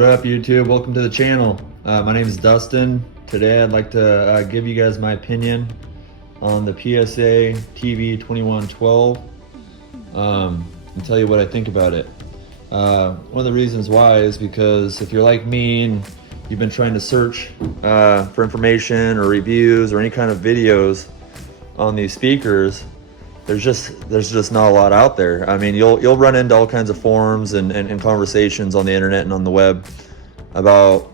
What up, YouTube? Welcome to the channel. My name is Dustin. Today I'd like to give you guys my opinion on the PSA TV2112 and tell you what I think about it. One of the reasons why is because if you're like me and you've been trying to search for information or reviews or any kind of videos on these speakers, there's just not a lot out there. I mean, you'll run into all kinds of forums and conversations on the internet and on the web about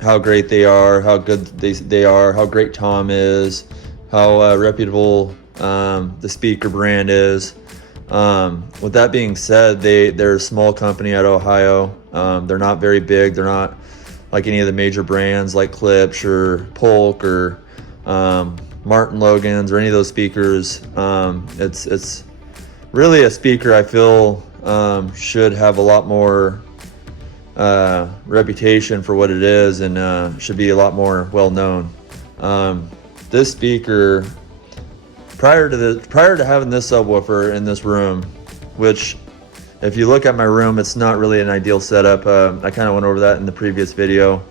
how great they are, how good they are, how great Tom is, how reputable the speaker brand is. With that being said, they're a small company out of Ohio. They're not very big. They're not like any of the major brands like Klipsch or Polk or Martin Logan's or any of those speakers. It's really a speaker I feel should have a lot more reputation for what it is and should be a lot more well known. This speaker, prior to having this subwoofer in this room, which if you look at my room, it's not really an ideal setup. I kind of went over that in the previous video.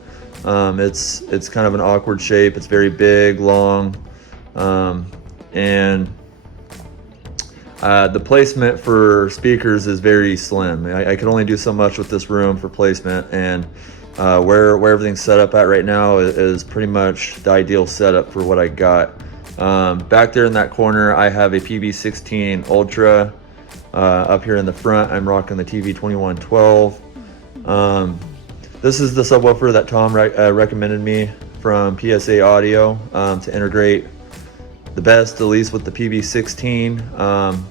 It's kind of an awkward shape. It's very big, long, and the placement for speakers is very slim. I can only do so much with this room for placement, and where everything's set up at right now is pretty much the ideal setup for what I got. Back there in that corner, I have a PB16 ULTRA. Up here in the front, I'm rocking the TV2112. This is the subwoofer that Tom recommended me from PSA Audio to integrate the best, at least with the PB16.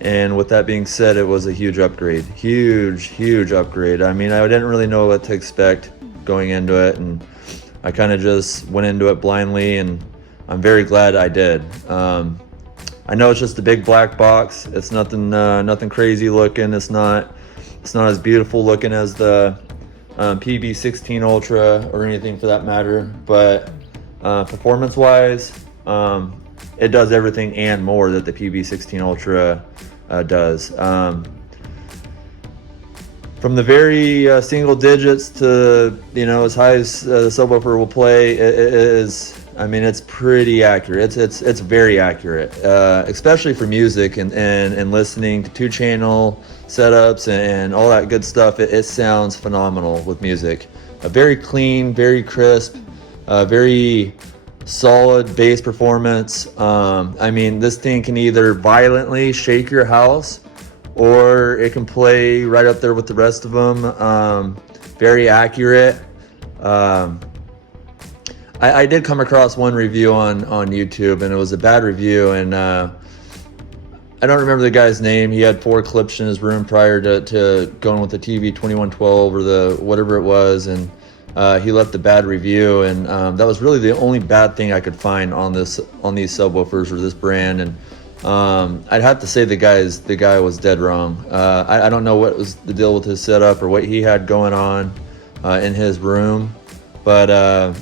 And with that being said, it was a huge upgrade. Huge upgrade. I mean, I didn't really know what to expect going into it, and I kind of just went into it blindly, and I'm very glad I did. I know it's just a big black box. It's nothing crazy looking. It's not as beautiful looking as the PB16 ULTRA or anything for that matter, but performance wise, it does everything and more that the PB16 ULTRA does. From the very single digits to as high as the subwoofer will play, it is. I mean, it's pretty accurate. It's very accurate, especially for music and listening to 2-channel setups and all that good stuff. It sounds phenomenal with music. Very clean, very crisp, very solid bass performance. I mean, this thing can either violently shake your house, or it can play right up there with the rest of them. Very accurate. I did come across one review on YouTube, and it was a bad review, and I don't remember the guy's name. He had 4 Klipsch in his room prior to going with the TV2112 or the whatever it was, and he left a bad review, and that was really the only bad thing I could find on these subwoofers or this brand. And I'd have to say the guy was dead wrong. I don't know what was the deal with his setup or what he had going on in his room, but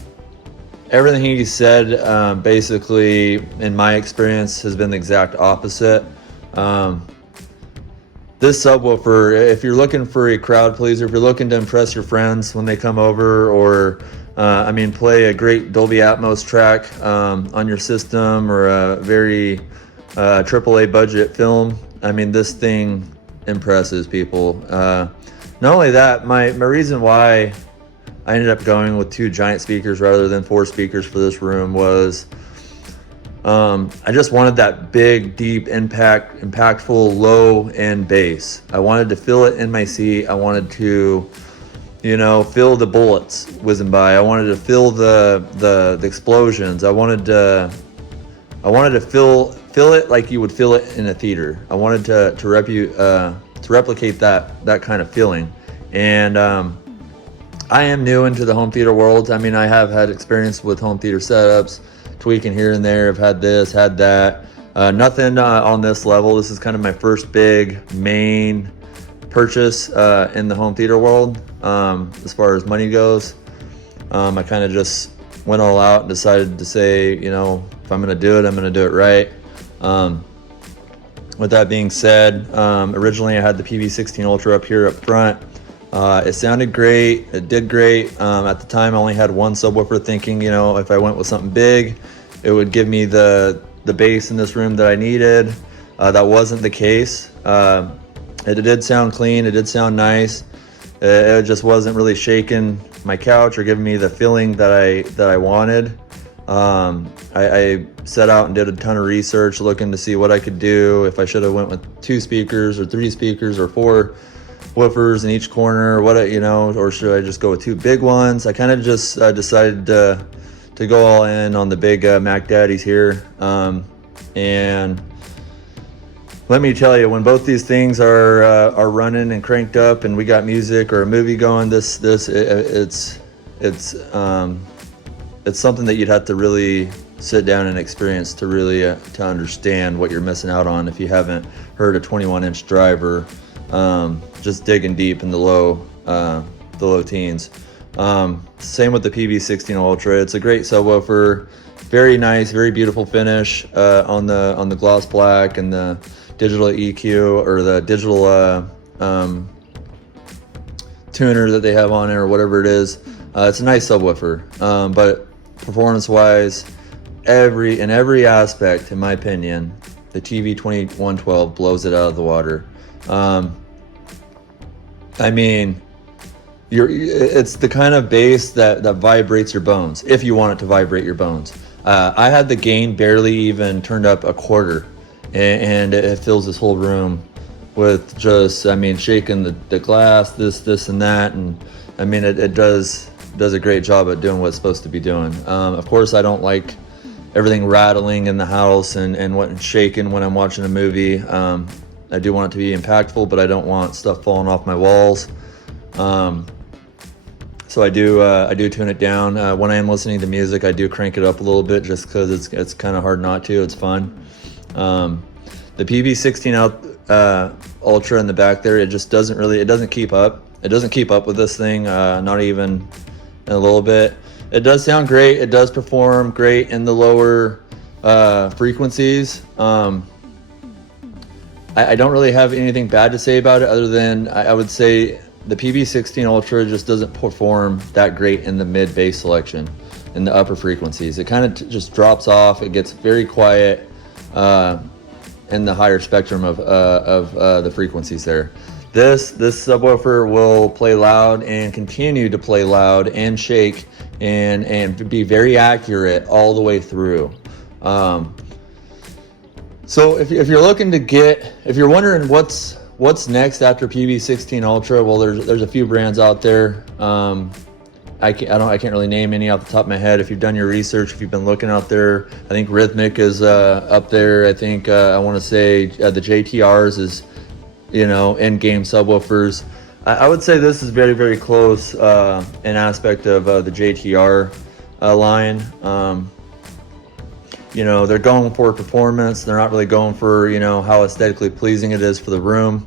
everything he said, basically, in my experience, has been the exact opposite. This subwoofer, if you're looking for a crowd pleaser, if you're looking to impress your friends when they come over, or play a great Dolby Atmos track on your system, or a very AAA budget film, I mean, this thing impresses people. Not only that, my reason why I ended up going with 2 giant speakers rather than 4 speakers for this room was I just wanted that big, deep, impactful low-end bass. I wanted to feel it in my seat. I wanted to, feel the bullets whizzing by. I wanted to feel the explosions. I wanted to feel it like you would feel it in a theater. I wanted to replicate that kind of feeling. And I am new into the home theater world. I mean, I have had experience with home theater setups, tweaking here and there. I've had this, had that. Nothing on this level. This is kind of my first big main purchase in the home theater world. As far as money goes, I kind of just went all out and decided to say, if I'm going to do it, I'm going to do it right. With that being said, originally I had the PB16 ULTRA up here up front. It sounded great. It did great. At the time, I only had one subwoofer, thinking, you know, if I went with something big, it would give me the bass in this room that I needed. That wasn't the case. It did sound clean. It did sound nice. It just wasn't really shaking my couch or giving me the feeling that I wanted. I set out and did a ton of research looking to see what I could do, if I should have went with 2 speakers or 3 speakers or 4 woofers in each corner, or what, you know, or should I just go with 2 big ones. I kind of just decided to go all in on the big Mac Daddies here. And let me tell you, when both these things are running and cranked up and we got music or a movie going, it's something that you'd have to really sit down and experience to really to understand what you're missing out on if you haven't heard a 21-inch driver just digging deep in the low teens. Same with the PB16 Ultra. It's a great subwoofer, very nice, very beautiful finish on the gloss black and the digital EQ, or the digital tuner that they have on it, or whatever it is. It's a nice subwoofer, but performance-wise, in every aspect, in my opinion, the TV2112 blows it out of the water. I mean, it's the kind of bass that vibrates your bones, if you want it to vibrate your bones. I had the gain barely even turned up a quarter, and it fills this whole room with just, I mean, shaking the glass, this and that, and I mean, it does a great job at doing what it's supposed to be doing. Of course, I don't like everything rattling in the house and what shaking when I'm watching a movie. I do want it to be impactful, but I don't want stuff falling off my walls. So I do tune it down. When I am listening to music, I do crank it up a little bit, just because it's kind of hard not to. It's fun. The PB16 Ultra in the back there, it doesn't keep up. It doesn't keep up with this thing, not even a little bit. It does sound great. It does perform great in the lower frequencies. I don't really have anything bad to say about it, other than I would say the PB16 Ultra just doesn't perform that great in the mid bass selection, in the upper frequencies. It kind of just drops off. It gets very quiet in the higher spectrum of the frequencies there. This subwoofer will play loud and continue to play loud and shake and be very accurate all the way through. So if you're looking to if you're wondering what's next after PB16 Ultra, well, there's a few brands out there. I can't really name any off the top of my head. If you've done your research, if you've been looking out there, I think Rhythmic is up there. I think I want to say the JTRs is, you know, in-game subwoofers. I would say this is very, very close in aspect of the JTR line. You know, they're going for performance. They're not really going for, you know, how aesthetically pleasing it is for the room.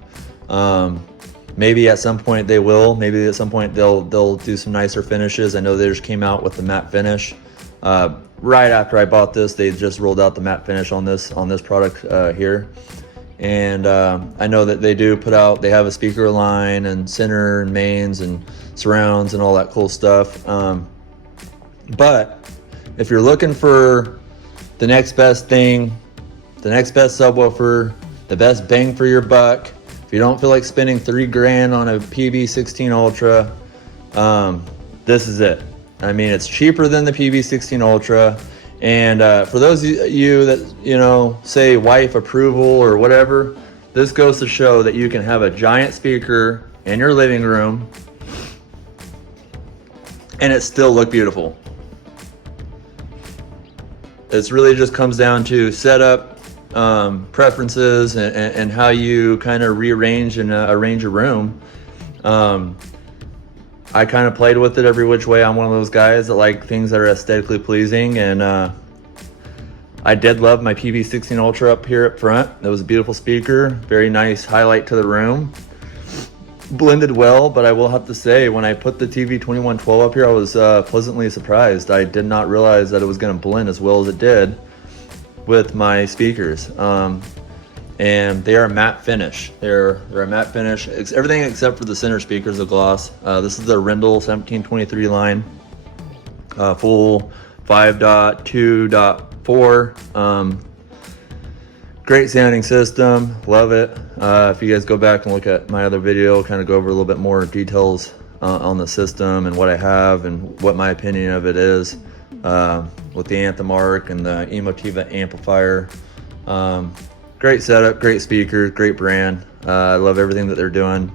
Maybe at some point they will. Maybe at some point they'll do some nicer finishes. I know they just came out with the matte finish. Right after I bought this, they just rolled out the matte finish on this product here. And I know that they have a speaker line and center and mains and surrounds and all that cool stuff. But if you're looking for the next best thing, the next best subwoofer, the best bang for your buck, if you don't feel like spending $3,000 on a PB16 Ultra, this is it. I mean, it's cheaper than the PB16 Ultra. And for those of you that, you know, say wife approval or whatever, this goes to show that you can have a giant speaker in your living room and it still look beautiful. It's really just comes down to setup, preferences, and how you kind of rearrange and arrange a room. I kind of played with it every which way. I'm one of those guys that like things that are aesthetically pleasing, and I did love my PB16 Ultra up here up front. It was a beautiful speaker, very nice highlight to the room. Blended well, but I will have to say, when I put the TV2112 up here, I was pleasantly surprised. I did not realize that it was going to blend as well as it did with my speakers. and they are matte finish. They're a matte finish. It's everything except for the center speakers are gloss. This is the Rindle 1723 line, full 5.2.4. Great sounding system, love it. If you guys go back and look at my other video, kind of go over a little bit more details on the system and what I have and what my opinion of it is, with the Anthem Arc and the Emotiva amplifier. Great setup, great speakers, great brand. I love everything that they're doing.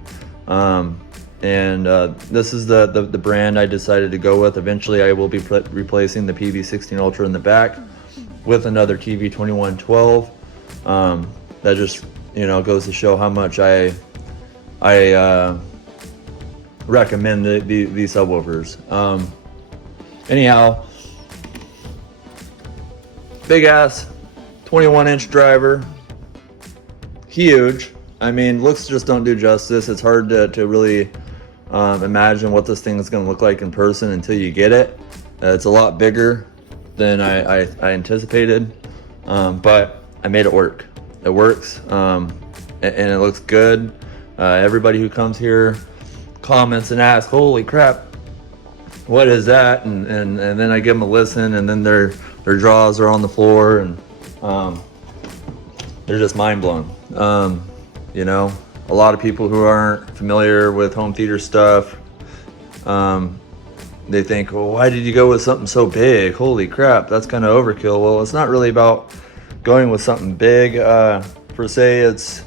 This is the brand I decided to go with. Eventually I will be replacing the PB16 ULTRA in the back with another TV2112. That just, you know, goes to show how much I recommend these subwoofers. Anyhow, big ass 21-inch driver, huge. I mean, looks just don't do justice. It's hard to really imagine what this thing is going to look like in person until you get it. It's a lot bigger than I anticipated, but I made it work. It works, and it looks good. Everybody who comes here comments and asks, "Holy crap, what is that?" And then I give them a listen, and then their jaws are on the floor, and they're just mind blown. You know, a lot of people who aren't familiar with home theater stuff, they think, "Well, why did you go with something so big? Holy crap, that's kind of overkill." Well, it's not really about going with something big per se. It's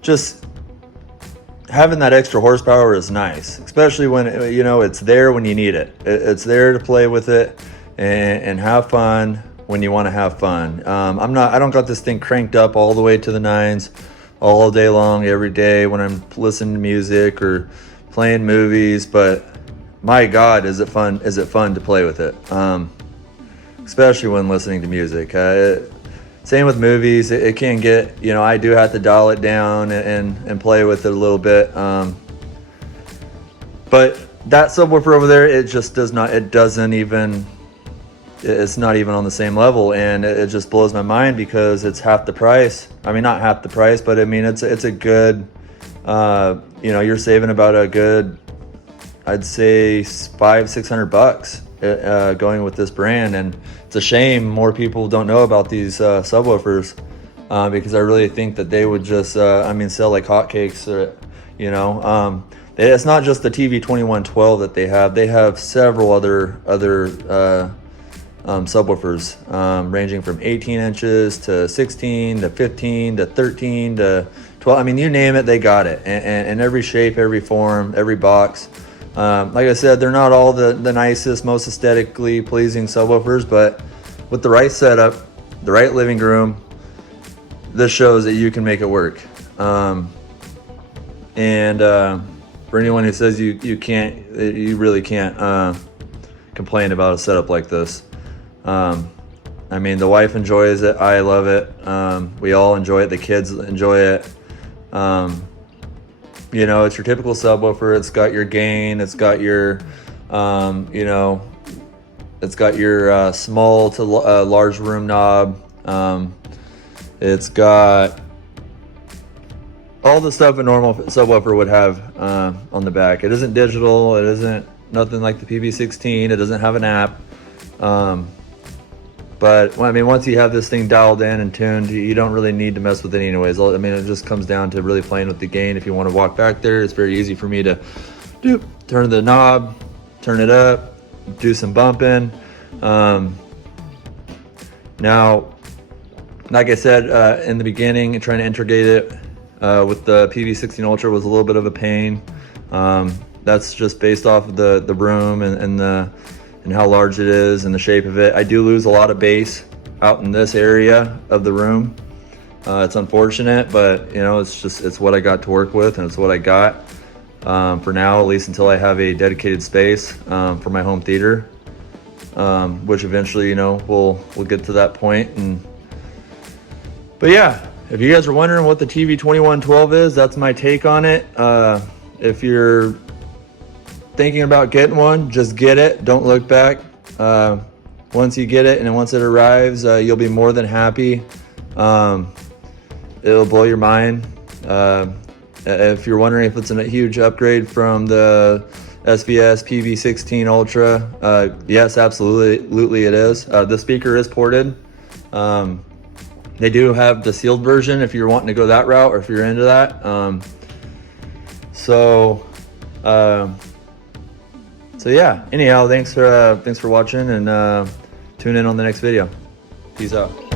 just having that extra horsepower is nice, especially when, you know, it's there when you need it. It's there to play with it and have fun when you want to have fun. I don't got this thing cranked up all the way to the nines all day long every day when I'm listening to music or playing movies, but my God, is it fun to play with it, especially when listening to music. Same with movies. It can get, you know, I do have to dial it down and play with it a little bit. But that subwoofer over there, it just does not, it's not even on the same level, and it just blows my mind because it's half the price. I mean, not half the price, but I mean, it's a good, you know, you're saving about a good, I'd say $500-600 going with this brand. And it's a shame more people don't know about these subwoofers, because I really think that they would just sell like hotcakes, or, you know. It's not just the TV2112 that they have several other subwoofers, ranging from 18 inches to 16 to 15 to 13 to 12. I mean, you name it, they got it, and every shape, every form, every box. Like I said, they're not all the nicest, most aesthetically pleasing subwoofers, but with the right setup, the right living room, this shows that you can make it work. For anyone who says you can't, you really can't complain about a setup like this. I mean, the wife enjoys it, I love it, we all enjoy it, the kids enjoy it. You know, it's your typical subwoofer. It's got your gain, it's got your, you know, it's got your small to large room knob. It's got all the stuff a normal subwoofer would have on the back. It isn't digital. It isn't nothing like the PB16. It doesn't have an app. But I mean, once you have this thing dialed in and tuned, you don't really need to mess with it anyways. I mean, it just comes down to really playing with the gain. If you want to walk back there, it's very easy for me to turn the knob, turn it up, do some bumping. Now, like I said in the beginning, trying to integrate it with the PB16 ULTRA was a little bit of a pain. That's just based off of the room and how large it is and the shape of it. I do lose a lot of bass out in this area of the room. It's unfortunate, but you know, it's what I got to work with, and it's what I got for now, at least until I have a dedicated space for my home theater, which eventually, you know, we'll get to that point. But yeah, if you guys are wondering what the TV2112 is, that's my take on it. If you're thinking about getting one, just get it, don't look back. Once you get it and once it arrives, you'll be more than happy. it'll blow your mind. If you're wondering if it's a huge upgrade from the SVS PB16 ULTRA, yes, absolutely it is. The speaker is ported. They do have the sealed version if you're wanting to go that route, or if you're into that. So yeah, anyhow, thanks for watching, and tune in on the next video. Peace out.